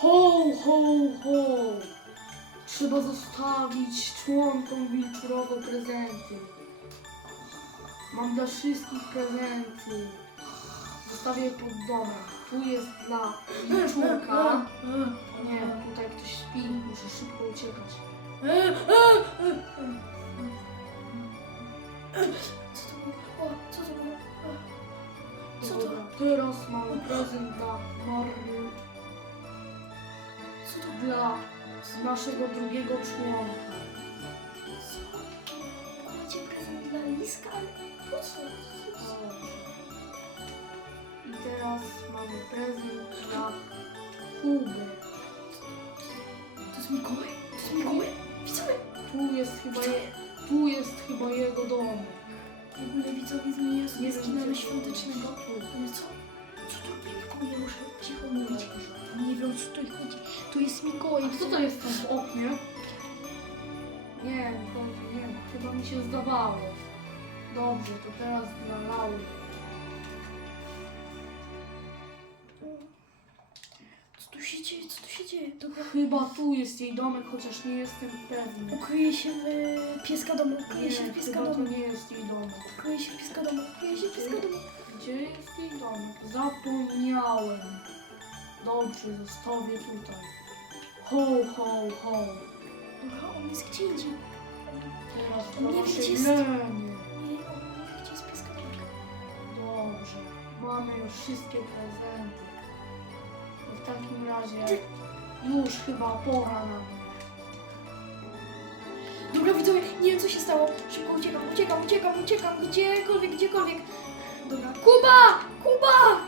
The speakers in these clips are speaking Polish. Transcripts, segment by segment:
Ho, ho, ho! Trzeba zostawić członkom wilczurowo prezenty. Mam dla wszystkich prezenty. Zostawię je pod domem. Tu jest dla wilczurka. Nie, tutaj ktoś śpi. Muszę szybko uciekać. Co to było? Co to było? Co to? Teraz mamy prezent dla naszego drugiego członka. Co? Prezent dla Liska? Ale po co? I teraz mamy prezent dla Kuby. To jest Mikołaj? To jest Mikołaj? Widzowie? Tu jest chyba, je, tu jest chyba jego dom. W ogóle widzowie zmieniają sobie skina na świątecznego. Ale co? Co? Ja muszę cicho mówić. Nie wiem, co tu chodzi. Tu jest Mikołaj. A kto to jest tam w oknie? Nie, to nie, chyba mi się zdawało. Dobrze, to teraz dla Laury. Co tu się dzieje? Co tu się dzieje? Dobra. Chyba tu jest jej domek, chociaż nie jestem pewny. Ukryje się w e, pieska domu. Ukryje się w pieska chyba to domu. nie jest jej domek. Ukryje się w pieska domu. Ukryje się w pieska domu. Jej domek? Zapomniałem. Dobrze, zostawię tutaj. Ho, ho, ho. Dobra, on jest gdzie indziej. Teraz On nie. Leny. Nie, on nie wie, gdzie jest pieska. Dobrze, mamy już wszystkie prezenty. To w takim razie już chyba pora na mnie. Dobra, widzowie, nie wiem co się stało. Szybko uciekam, uciekam, uciekam, uciekam, gdziekolwiek, gdziekolwiek. Dobra, Kuba! Kuba!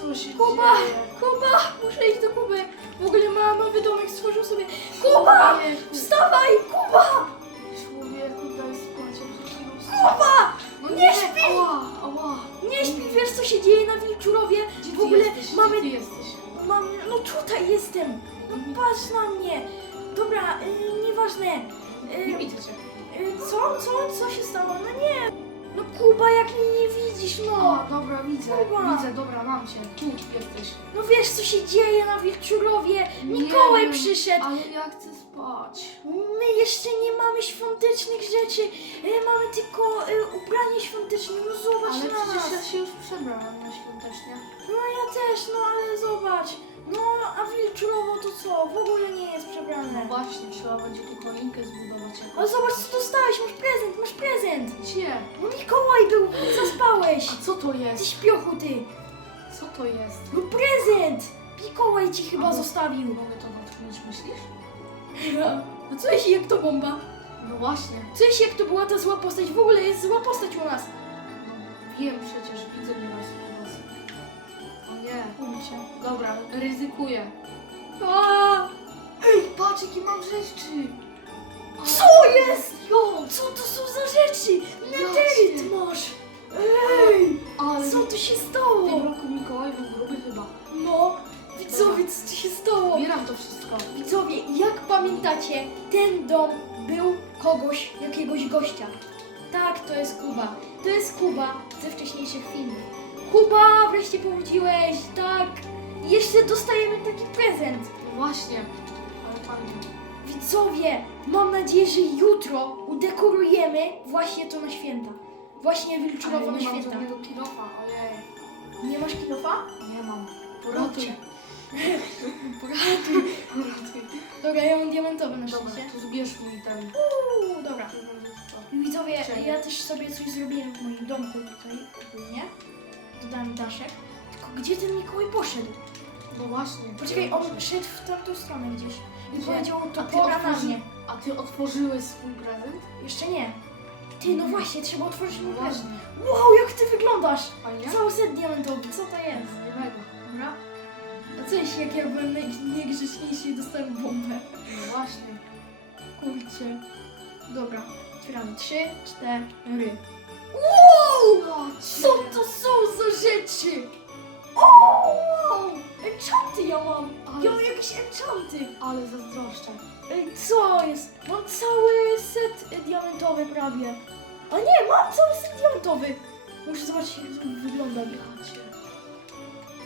Co się Kuba! dzieje? Kuba! Muszę iść do Kuby. W ogóle ma nowy domek, stworzył sobie. Kuba! Człowieku, Wstawaj, Kuba! człowieku, daj spać, ja chwilą Kuba! No Nie nie, śpi! Ała, ała. Nie śpi, wiesz co się dzieje na Wilczurowie? Gdzie W ogóle jesteś? mamy... Gdzie ty jesteś? Mam... No tutaj jestem. No patrz na mnie. Dobra, y, nieważne. Nie Y, widzę cię. y, co? Co? Co się stało? No nie. No Kuba, jak mnie nie widzisz, no. O, dobra, widzę, Kuba. widzę, dobra, mam cię. Tu jesteś. No wiesz co się dzieje na Wilczurowie? Nie Mikołaj wiem, przyszedł. Ale ja chcę spać. My jeszcze nie mamy świątecznych rzeczy. Y, mamy tylko y, ubranie świąteczne. No zobacz Ale na przecież nas. ja się już przebrałam na świątecznie. No ja też, no ale zobacz. No a Wilczurowo to co? W ogóle nie jest No przebrane. właśnie, trzeba będzie tu choinkę zbudować jakoś. zobacz co dostałeś, masz prezent, masz prezent. Gdzie? No Mikołaj był, zaspałeś. A co to Ty jest? śpiochu ty. Co to jest? No prezent. Mikołaj ci chyba Ale- zostawił. Mogę to dotknąć, myślisz? No co jeśli jak to bomba? No właśnie. Co jeśli jak to była ta zła postać? W ogóle jest zła postać u nas. No, wiem przecież, widzę nieraz u was. O nie. Dobra, ryzykuję. A, Ej, patrz jakie mam rzeczy! Jest? Jo, co to są za rzeczy? Neteryt masz. Ej, Ale co tu się w tym stało? roku Mikołaj był gruby chyba. No, widzowie, co tu się stało? Zbieram to wszystko. Widzowie, jak pamiętacie, ten dom był kogoś, jakiegoś gościa. Tak, to jest Kuba. To jest Kuba ze wcześniejszych filmów. Kuba, wreszcie powróciłeś, tak. Jeszcze dostajemy taki prezent. Właśnie. Widzowie, mam nadzieję, że jutro udekorujemy właśnie to na święta. Właśnie Wilczurowo na nie mam święta. żadnego kilofa, ojej. Nie masz kilofa? Nie mam. Poratuj. Poratuj. Dobra, ja mam diamentowe na Dobra, szczęście. to zbierz mi ten. Uuu, dobra. Widzowie, Czekaj. ja też sobie coś zrobiłem w moim domku tutaj ogólnie. Dodałem daszek. Tylko gdzie ten Mikołaj poszedł? No właśnie. Poczekaj, on szedł w tamtą stronę gdzieś. I powiedział, to ty otworzy- mnie. A ty otworzyłeś swój prezent? Jeszcze nie. Ty, no właśnie, trzeba otworzyć mój No prezent. właśnie. Wow, jak ty wyglądasz! Fajnie? Cały set diamentowy, co to jest? Nie mega. Dobra. A co jeśli jak ja byłem naj- najgrzeczniejszy i dostałem bombę? No właśnie. Kurczę. Dobra, otwieramy. Trzy, cztery. Wow! Co diamentowy prawie. A nie, mam cały set diamentowy! Muszę zobaczyć jak to wygląda. Ja cię.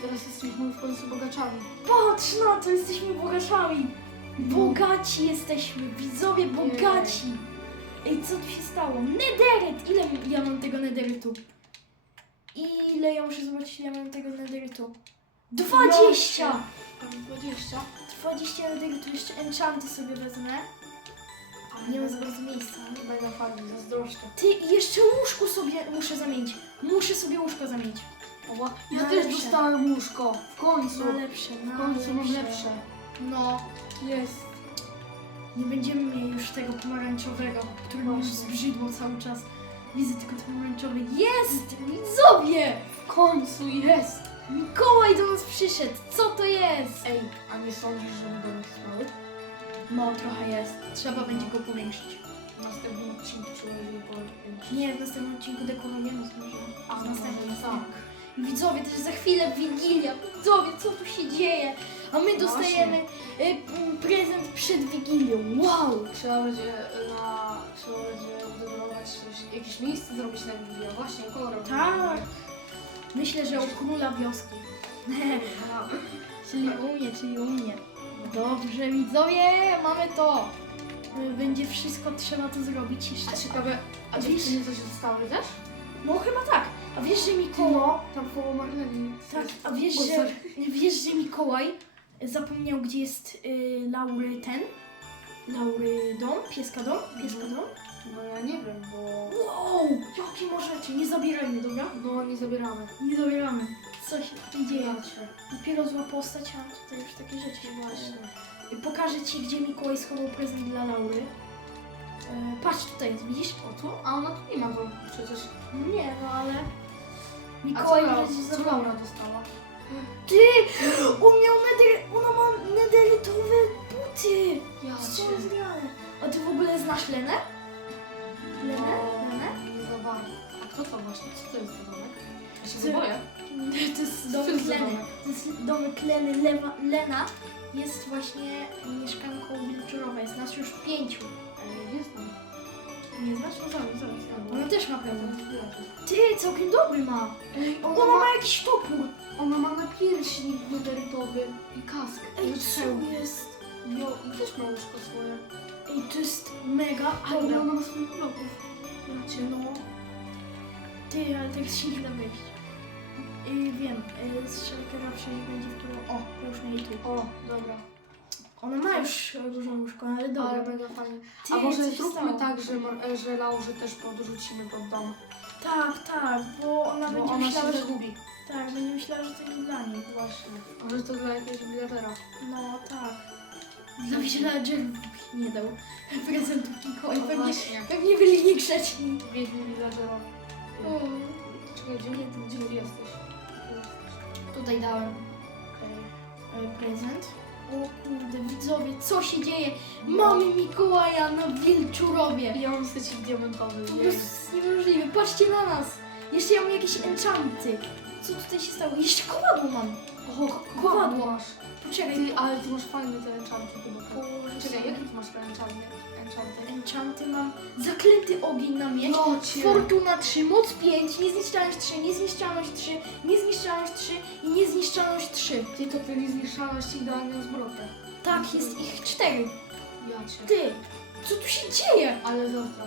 Teraz jesteśmy w końcu bogaczami. Patrz na to, jesteśmy bogaczami. Bogaci jesteśmy, widzowie bogaci. Ej, co tu się stało? Nederyt! Ile ja mam tego nederytu? Ile ja muszę zobaczyć, ile ja mam tego nederytu? 20! Mam 20. 20 nederytu, jeszcze enchanty sobie wezmę. Nie mam za bardzo miejsca. Mega fajnie, zazdroszczę. Ty, jeszcze łóżko sobie muszę zamienić. Muszę sobie łóżko zamienić. Oła, Ja Na też lepsze. dostałem łóżko. W końcu. Na lepsze, W na końcu mam lepsze. No, Jest. nie będziemy mieli już tego pomarańczowego, który mi już Właśnie. zbrzydło cały czas. Widzę tylko pomarańczowy. Jest! Widzowie! W końcu jest. Mikołaj do nas przyszedł. Co to jest? Ej, a nie sądzisz, że No, trochę jest. Trzeba będzie go powiększyć. W następnym odcinku trzeba je powiększyć. Nie, w następnym odcinku dekorujemy może. A, w następnym tak. I Widzowie, też za chwilę Wigilia. Widzowie, co tu się dzieje? A my dostajemy y, prezent przed Wigilią. Wow! Trzeba będzie na... Trzeba będzie coś, jakieś miejsce zrobić na Wigilię. Właśnie, kolor. Tak. Myślę, że u króla wioski. czyli u mnie, czyli u mnie. Dobrze, widzowie, mamy to. Będzie wszystko, trzeba to zrobić A jeszcze. ciekawe, a Wiesz- dziewczyny coś dostały też? No chyba tak. A wiesz, że Mikołaj... tam koło Marleni. Tak, a wiesz, O, że, sorry. wiesz, że Mikołaj zapomniał, gdzie jest y, Laury ten? Laury dom? Pieska dom? Pieska dom? No ja nie wiem, bo... Wow! Jakie możecie? Nie zabierajmy, dobra? No nie zabieramy. Nie zabieramy. Co się tutaj dzieje? Dopiero zła postać, a tutaj już takie rzeczy. Właśnie. Y, Pokażę Ci, gdzie Mikołaj schował prezent dla Laury. E, patrz tutaj, jest, widzisz? O tu? A ona tu nie ma go przecież. Nie, no ale... A co, Mikołaj przecież co zabrał. Laura dostała? Ty! On miał neder... Ona ma nederytowe buty! Co Jacie. jest grane? A ty w ogóle znasz Lenę? Lenę? No, Lenę? nie za bardzo. A kto to właśnie? Co to jest za domek? Ja się Ty- boję. Domek? Leny. Lewa, Lena jest właśnie mieszkanką Wilczorowa. Jest nas już pięciu. Ej, jest. Nie znasz? No zobacz, zobacz. Ona też ma prezent. Ty, całkiem dobry ma. Ona Ona ma, ma jakiś topór. ona ma napierśnik nederytowy i kask. Ej, co jest? No i też ma łóżko swoje. Ej, to jest mega. Ale ona ma swoich bloków. Jacie. No. Ty, ale tak się nie da wejść. Yy, wiem, yy, strzelka raczej będzie w którą... O, już mieli tu. O, dobra. Ona ma już duże łóżko, ale Ale dobra. mega fajnie. Ty, A może się zróbmy stało? tak, że, Mar- że Laurze też podrzucimy pod dom. Tak, tak, bo ona Bo będzie ona myślała, się że... zgubi. Tak, będzie myślała, że to nie dla niej. Właśnie. Może to dla jakiegoś biletera. No, tak. Dla villagerów nie dał prezentów Mikołaj. No Pewnie, właśnie. pewnie byli niegrzeczni. Biedni villagerowie. O, Czekaj, gdzie, gdzie jesteś? Tutaj dałem Okej. e, prezent. O kurde, widzowie, co się dzieje? Mamy Mikołaja na Wilczurowie. Ja mam stać diamentowy. Po prostu jest niemożliwe. Patrzcie na nas. Jeszcze ja mam jakieś enchanty. Co tutaj się stało? Jeszcze kowadło mam. O, kowadło. Poczekaj. Ty, ale ty masz fajne te enchanty chyba. Położę Czekaj, sobie. jakie ty masz te enchanty? Enchanty? Enchanty mam. Zaklęty ogień na miecz. No cię. Fortuna 3, moc 5, niezniszczalność 3, niezniszczalność 3, niezniszczalność 3 i niezniszczalność 3. Ty to ty zniszczalność idealnie zbrotę. Tak, jest ich 4. Ja cię. Ty, co tu się dzieje? Ale zazdro.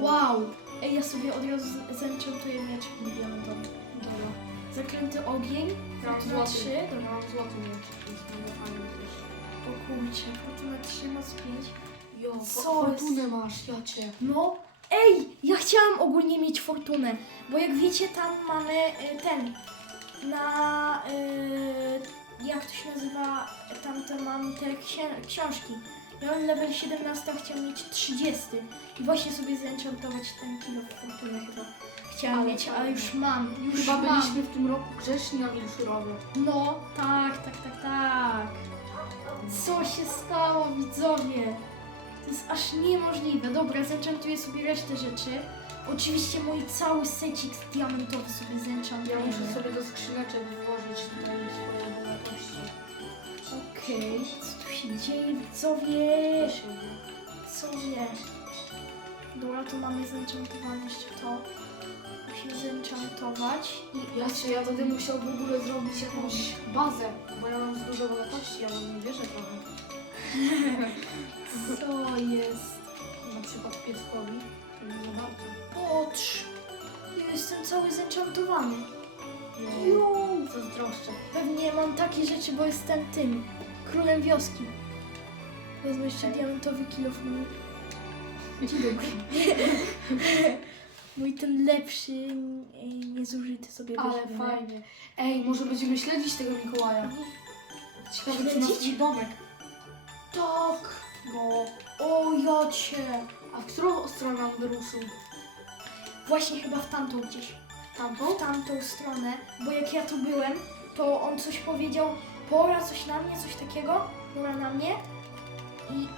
Wow. Ej, ja sobie od razu zenchantuję miecz diamentowy. Dobra. Zaklęty ogień, mam Fortuna złoty. 3. Ja Dobra. mam złoty miecz, fajny też. O kurczę, Fortuna 3, moc 5. Jo, Co fortunę masz, ja cię. No, ej, ja chciałam ogólnie mieć fortunę, bo jak wiecie, tam mamy y, ten, na, y, jak to się nazywa, tamte mam te księ- książki. Ja mam level 17, a chciałam mieć 30 i właśnie sobie zenchantować ten kilo fortuny chyba. Chciałam Ale mieć, ale fajnie. już mam, już Chyba mam. byliśmy w tym roku grzeszni na Wilszurowie. No, tak, tak, tak, tak. Co się stało, widzowie? To jest aż niemożliwe. Dobra, zenchantuję sobie resztę rzeczy. Oczywiście mój cały secik diamentowy sobie Ja zenchantuję. muszę sobie do skrzyneczek włożyć tutaj swoje bogakości. Okej, co tu się dzieje, widzowie? Co wie? Dobra, to mamy zenchantowane jeszcze to. Tu się zenchantować i Jasne, ja wtedy musiał w ogóle zrobić jakąś bazę, bo ja mam dużo wartości, ja mam nie wierzę trochę. co jest? Na przykład pieskowi, to nie za bardzo. Patrz, ja jestem cały zenchantowany. Ju, Zazdroszczę. pewnie mam takie rzeczy, bo jestem tym, królem wioski. Wezmę jeszcze diamentowy kilof mój. Dobry. Mój ten lepszy, e, niezużyty sobie Ale weźmiemy. fajnie. Ej, może będziemy śledzić tego Mikołaja. Ciekawe, czy ma Śledzić? swój domek. Tak, Bo... o jacie. A w którą stronę on wyruszył? Właśnie chyba w tamtą gdzieś. Tamtą? w tamtą stronę, bo jak ja tu byłem, to on coś powiedział, pora coś na mnie, coś takiego, pora na mnie i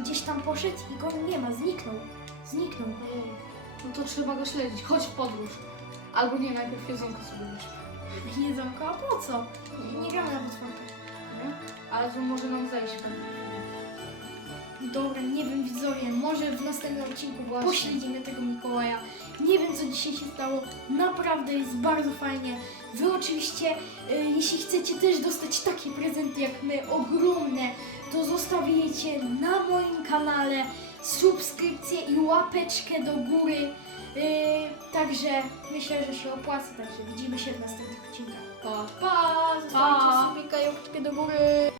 gdzieś tam poszedł i go nie ma, zniknął, zniknął. Ojej. No to trzeba go śledzić. Chodź w podróż. Albo nie, najpierw jedzonko sobie weź. Jedzonko, a po co? Nie, nie gramy na potworkę. Ale to może nam zejść pewnie. Dobra, nie wiem widzowie, może w następnym odcinku Właśnie. pośledzimy tego Mikołaja. Nie wiem co dzisiaj się stało, naprawdę jest bardzo fajnie. Wy oczywiście, y, jeśli chcecie też dostać takie prezenty jak my, ogromne, to zostawiajcie na moim kanale subskrypcję i łapeczkę do góry. Y, także myślę, że się opłaca, także widzimy się w następnych odcinkach. Pa. Pa! Zostawicie Pa. i łapeczkę do góry.